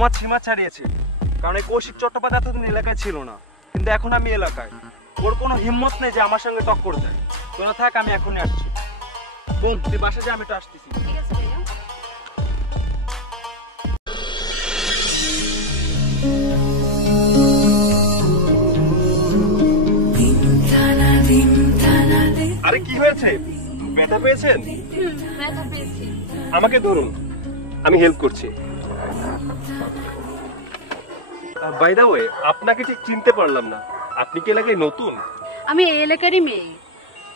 আমার সীমা ছাড়িয়েছে, কারণ এই কৌশিক চট্টোপাধ্যায় এতদিন এলাকায় ছিল না, কিন্তু এখন আমি এলাকায়। ওর কোনো হিম্মত নেই যে আমার সঙ্গে টক্কর দেয়। তোরা থাক, আমি এখনই আসছি। বোন, তুই বাসা যা, আমি তো আসতেছি। ঠিক আছে ভাইয়া। আরে কি হয়েছে? ব্যথা পেয়েছেন? ব্যথা পেয়েছি। আমাকে ধরুন, আমি হেল্প করছি। বাই দ্য ওয়ে, আপনাকে ঠিক চিনতে পারলাম না। আপনি কি এলাকায় নতুন? আমি এই এলাকারই মেয়ে,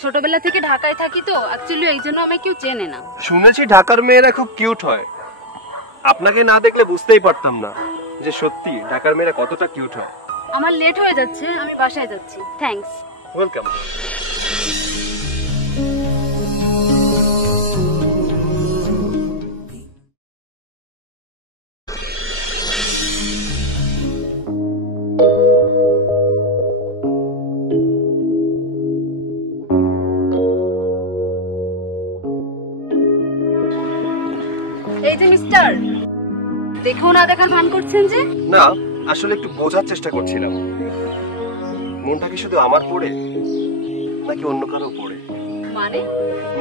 ছোটবেলা থেকে ঢাকায় থাকি তো, অ্যাকচুয়ালি এই জন্য আমাকে কেউ চেনে না। শুনেছি ঢাকার মেয়েরা খুব কিউট হয়। আপনাকে না দেখলে বুঝতেই পারতাম না যে সত্যি ঢাকার মেয়েরা কতটা কিউট হয়। আমার লেট হয়ে যাচ্ছে, আমি বাসায় যাচ্ছি। থ্যাঙ্কস। ওয়েলকাম। এই যে মিস্টার, দেখো না দেখার ভান করছেন যে? না, আসলে একটু বোঝার চেষ্টা করছিলাম মনটা কি শুধু আমার পড়ে নাকি অন্য কারো পড়ে। মানে?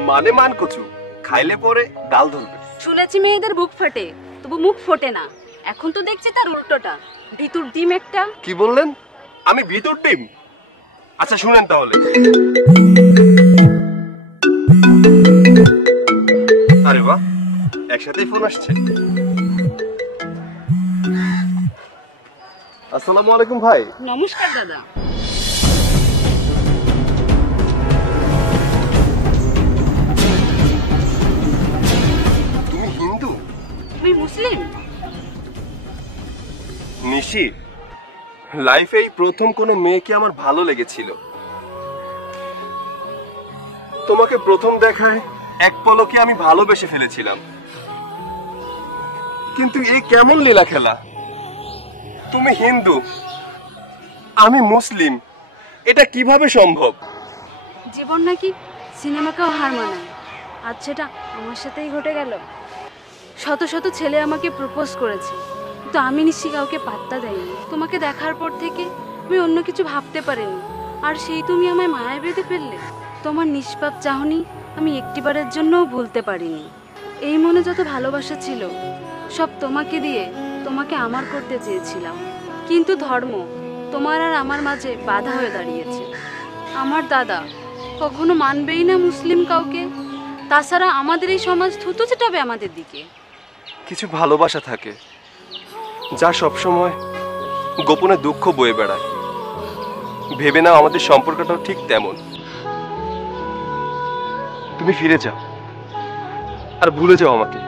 মানে মান কচু খাইলে পরে ডাল ধরবে। শুনেছি মেয়েদের বুক ফাটে, তবু মুখ ফোটে না। এখন তো দেখছি তার উল্টোটা, ভিতর ডিম একটা। কি বললেন? আমি ভিতর ডিম? আচ্ছা শুনেন তাহলে। আরে বাহ, একসাথেই ফোন আসছে। আসসালামু আলাইকুম ভাই। নমস্কার দাদা। তুমি হিন্দু? তুমি মুসলিম? নিশি, লাইফে এই প্রথম কোনো মেয়েকে আমার ভালো লেগেছিল। তোমাকে প্রথম দেখায় এক পলকে আমি ভালোবেসে ফেলেছিলাম। কিন্তু এই কেমন লীলা খেলা! তুমি হিন্দু, আমি মুসলিম, এটা কিভাবে সম্ভব? জীবন নাকি সিনেমাকেও হার মানায়, আজ সেটা আমার সাথেই ঘটে গেল। শত শত ছেলে আমাকে প্রপোজ করেছে, কিন্তু আমি নিশ্চয়ই কাউকে পাত্তা দেয়নি। তোমাকে দেখার পর থেকে আমি অন্য কিছু ভাবতে পারিনি, আর সেই তুমি আমায় মায়ায় বেঁধে ফেললে। তোমার নিষ্পাপ চাহনি আমি একটিবারের জন্যও ভুলতে পারিনি। এই মনে যত ভালোবাসা ছিল সব তোমাকে দিয়ে তোমাকে আমার করতে চেয়েছিলাম, কিন্তু ধর্ম তোমার আর আমার মাঝে বাধা হয়ে দাঁড়িয়েছে। আমার দাদা কখনো মানবেই না মুসলিম কাউকে, তাছাড়া আমাদের এই সমাজ থুতু ছিটাবে আমাদের দিকে। কিছু ভালোবাসা থাকে যা সবসময় গোপনে দুঃখ বয়ে বেড়ায়। ভেবে নাও আমাদের সম্পর্কটাও ঠিক তেমন। তুমি ফিরে যাও আর ভুলে যাও আমাকে।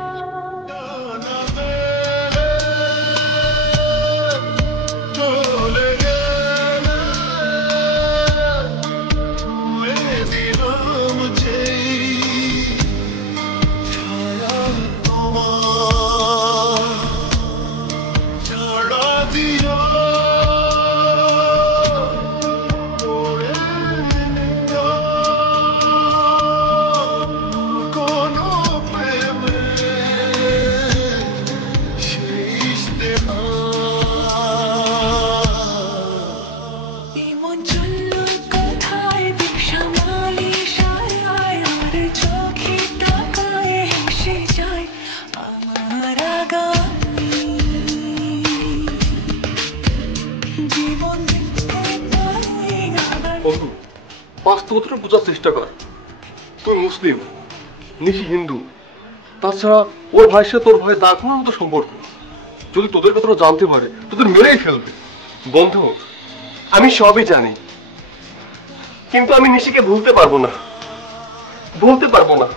বাস্তবতা বোঝার চেষ্টা কর। তুই মুসলিম, নিশি হিন্দু, তাছাড়া ওর ভাইয়ের সাথে তোর ভাইয়ের দাগ মতো সম্পর্ক। যদি তোদের কথাটা জানতে পারে তোদের মেরেই ফেলবে। বন্ধু, আমি সবই জানি, কিন্তু আমি নিশিকে ভুলতে পারবো না, বলতে পারবো না।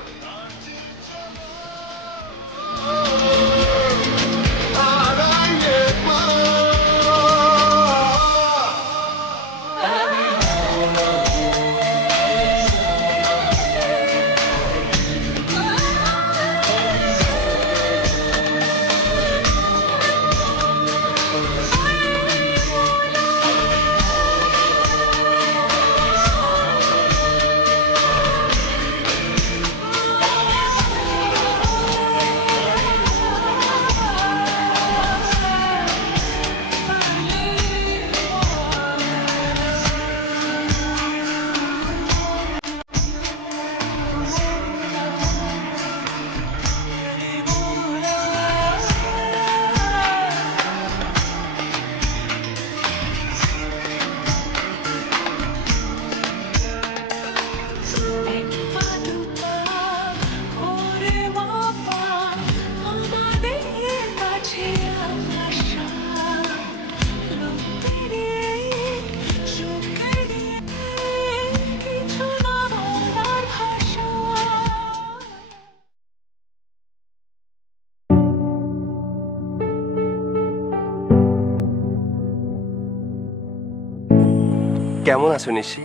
কেমন আছো নিশি?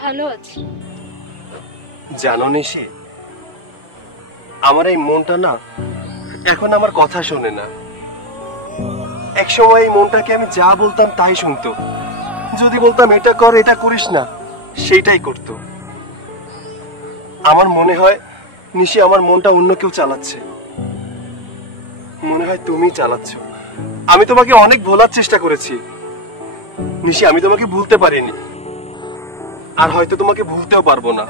ভালো আছি। জানো নিশি, আমার এই মনটা না এখন আমার কথা শোনে না। একসময় এই মনটাকে আমি যা বলতাম তাই শুনতো। যদি বলতাম এটা কর, এটা করিস না, সেইটাই করতো। আমার মনে হয় নিশি, আমার মনটা অন্য কেউ চালাচ্ছে। মনে হয় তুমি চালাচ্ছ। আমি তোমাকে অনেক ভোলার চেষ্টা করেছি নিশি, আমি তোমাকে ভুলতে পারিনি, আর হয়তো তোমাকে ভুলতেও পারবো না।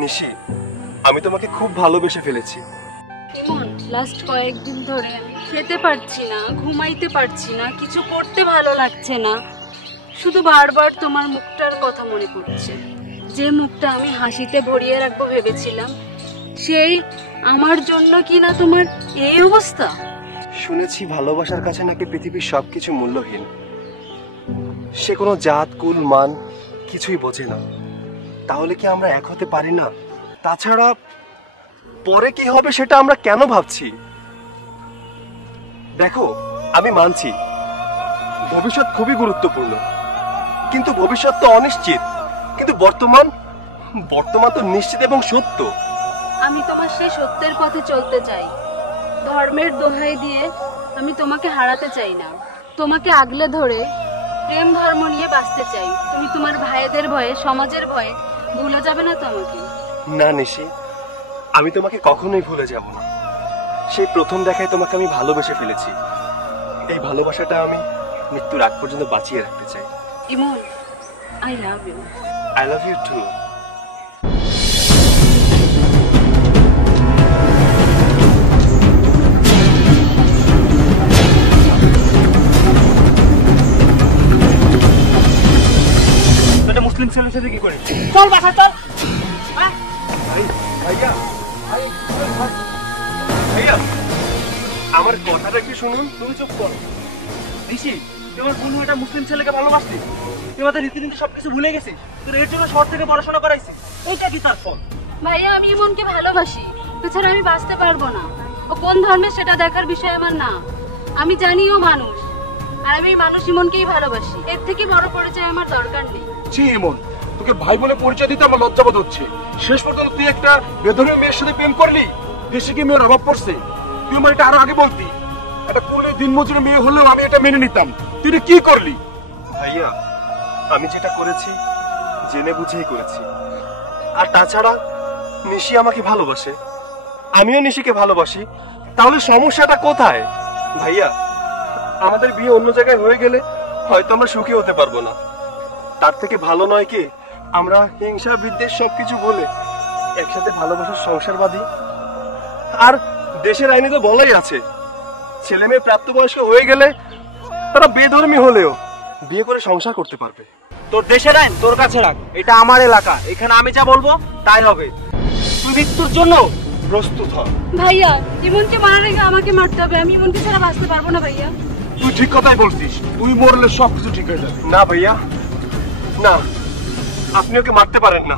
নিশি, আমি তোমাকে খুব ভালোবেসে ফেলেছি। লাস্ট কয়েকদিন ধরে আমি খেতে পারছি না, ঘুমাইতে পারছি না, কিছু করতে ভালো লাগছে না। শুধু বারবার তোমার মুখটার কথা মনে পড়ছে। যে মুখটা আমি হাসিতে ভরিয়ে রাখবো ভেবেছিলাম, সেই আমার জন্য কি না তোমার এই অবস্থা। শুনেছি ভালোবাসার কাছে নাকি পৃথিবীর সবকিছু মূল্যহীন। সে কোনো জাত কুল মান কিছুই বোঝে না। তাহলে কি আমরা এক হতে পারি না? তাছাড়া পরে কি হবে সেটা আমরা কেন ভাবছি? দেখো, আমি মানছি ভবিষ্যৎ খুবই গুরুত্বপূর্ণ, কিন্তু ভবিষ্যৎ তো অনিশ্চিত। কিন্তু বর্তমান তো নিশ্চিত এবং সত্য। আমি তোমার সেই সত্যের পথে চলতে চাই। ধর্মের দোহাই দিয়ে আমি তোমাকে হারাতে চাই না। তোমাকে আগলে ধরে প্রেম ধর্ম নিয়ে বাঁচতে চাই। তুমি তোমার ভাইদের ভয়ে, সমাজের ভয়ে ভুলে যাবে না তো আমাকে? না নিশি, আমি তোমাকে কখনোই ভুলে যাব না। সেই প্রথম দেখায় তোমাকে আমি ভালোবেসে ফেলেছি। এই ভালোবাসাটা আমি মৃত্যুর আগ পর্যন্ত বাঁচিয়ে রাখতে চাই। Emon, I love you. I love you too. মুসলিম ছেলের সাথে কি করে? চল বাসা চল। ভাইয়া, ভাইয়া, আমার কথাটা কি শুনুন। তুমি চুপ কর। ঋষি, তোমার বোন একটা মুসলিম ছেলেকে ভালোবাসতি, তোমাদের রীতিনীতি সবকিছু ভুলে গেছিস। তোর এর জন্য শহর থেকে পড়াশোনা করাইছে, এইটা কি তার ফল? ভাইয়া, আমি ইমনকে ভালোবাসি, তাছাড়া আমি বাঁচতে পারবো না। ও কোন ধর্মের সেটা দেখার বিষয় আমার না। আমি জানি ও মানুষ, আর আমি মানুষ ইমনকেই ভালোবাসি। এর থেকে বড় পরিচয় আমার দরকার নেই। ছি ইমন, তোকে ভাই বলে পরিচয় দিতে আমার লজ্জাবোধ হচ্ছে। শেষ পর্যন্ত তুই একটা বেধর্মী মেয়ের সাথে প্রেম করলি। দেশে কি মেয়ের অভাব পড়ছে? তুই আমার এটা আরো আগে বলতি। একটা কুলে দিনমজুরি মেয়ে হলেও আমি এটা মেনে নিতাম। তুই এটা কি করলি? ভাইয়া, আমি যেটা করেছি জেনে বুঝেই করেছি। আর তাছাড়া নিশি আমাকে ভালোবাসে, আমিও নিশিকে ভালোবাসি। তাহলে সমস্যাটা কোথায়? ভাইয়া, আমাদের বিয়ে অন্য জায়গায় হয়ে গেলে হয়তো আমরা সুখী হতে পারবো না। তার থেকে ভালো নয় কি আমরা হিংসা বিদ্বেষ সবকিছু বলে একসাথে ভালোবাসার সংসার বাঁধি? আর দেশের আইনে তো বলাই আছে, ছেলে মেয়ে প্রাপ্তবয়স্ক হয়ে গেলে তারা বেধর্মী হলেও বিয়ে করে সংসার করতে পারবে। তোর দেশের আইন তোর কাছে রাখ, এটা আমার এলাকা, এখানে আমি যা বলবো তাই হবে। তুই মৃত্যুর জন্য প্রস্তুত হ। ভাইয়া, ইমনকে মারার আগে আমাকে মারতে হবে। আমি ইমনকে ছাড়া বাঁচতে পারবো না ভাইয়া। তুই ঠিক কথাই বলছিস। তুই মরলে সবকিছু ঠিক হয়ে যাবে। না ভাইয়া, না, আপনি ওকে মারতে পারেন না।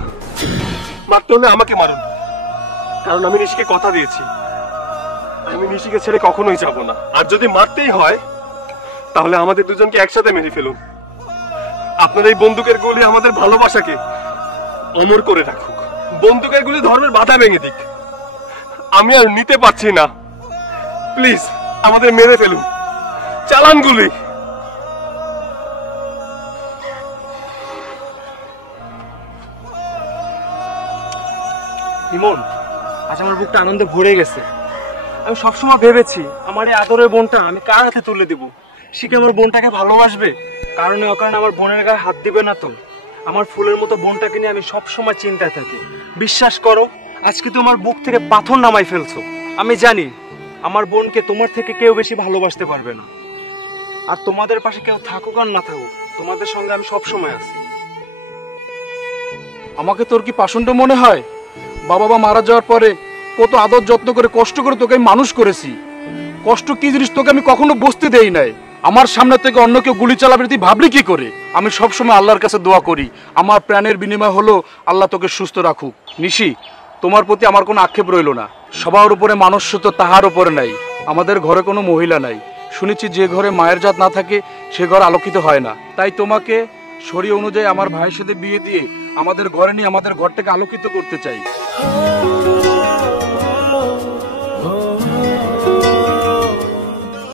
মারতে হলে আমাকে মারুন, কারণ আমি নিশিকে কথা দিয়েছি আমি নিশিকে ছেড়ে কখনোই যাব না। আর যদি মারতেই হয় তাহলে আমাদের দুজনকে একসাথে মেরে ফেলুন। আপনার এই বন্দুকের গুলি আমাদের ভালোবাসাকে অমর করে রাখুক। বন্দুকের গুলি ধর্মের বাধা ভেঙে দিক। আমি আর নিতে পারছি না। প্লিজ আমাদের মেরে ফেলুন, চালান গুলি। ইমন, আজ আমার বুকটা আনন্দে ভরে গেছে। আমি সবসময় ভেবেছি আমার এই আদরের বোনটা আমি কার হাতে তুলে দিব। সে কি আমার বোনটাকে ভালোবাসবে? কারণে অকারণে আমার বোনের গায়ে হাত দিবে না তো? আমার ফুলের মতো বোনটাকে নিয়ে আমি সবসময় চিন্তায় থাকি। বিশ্বাস করো, আজকে তো আমার বুক থেকে পাথর নামাই ফেলছো। আমি জানি আমার বোনকে তোমার থেকে কেউ বেশি ভালোবাসতে পারবে না। আর তোমাদের পাশে কেউ থাকুক আর না থাকুক, তোমাদের সঙ্গে আমি সবসময় আছি। আমাকে তোর কি পাষণ্ড মনে হয়? বাবা মা মারা যাওয়ার পরে কত আদর যত্ন করে কষ্ট করে তোকে আমি মানুষ করেছি। কষ্ট কি জিনিস তোকে আমি কখনো বুঝতে দেই নাই। আমার সামনে থেকে অন্য কেউ গুলি চালাবে তুই ভাবলি কি করে? আমি সবসময় আল্লাহর কাছে দোয়া করি, আমার প্রাণের বিনিময় হলো আল্লাহ তোকে সুস্থ রাখুক। নিশি, তোমার প্রতি আমার কোনো আক্ষেপ রইল না। সবার উপরে মানুষ তো তাহার উপরে নাই। আমাদের ঘরে কোনো মহিলা নাই। শুনেছি যে ঘরে মায়ের জাত না থাকে সে ঘর আলোকিত হয় না। তাই তোমাকে শরীয়ত অনুযায়ী আমার ভাইয়ের সাথে বিয়ে দিয়ে আমাদের ঘরে নিয়ে আমাদের ঘরটাকে আলোকিত করতে চাই।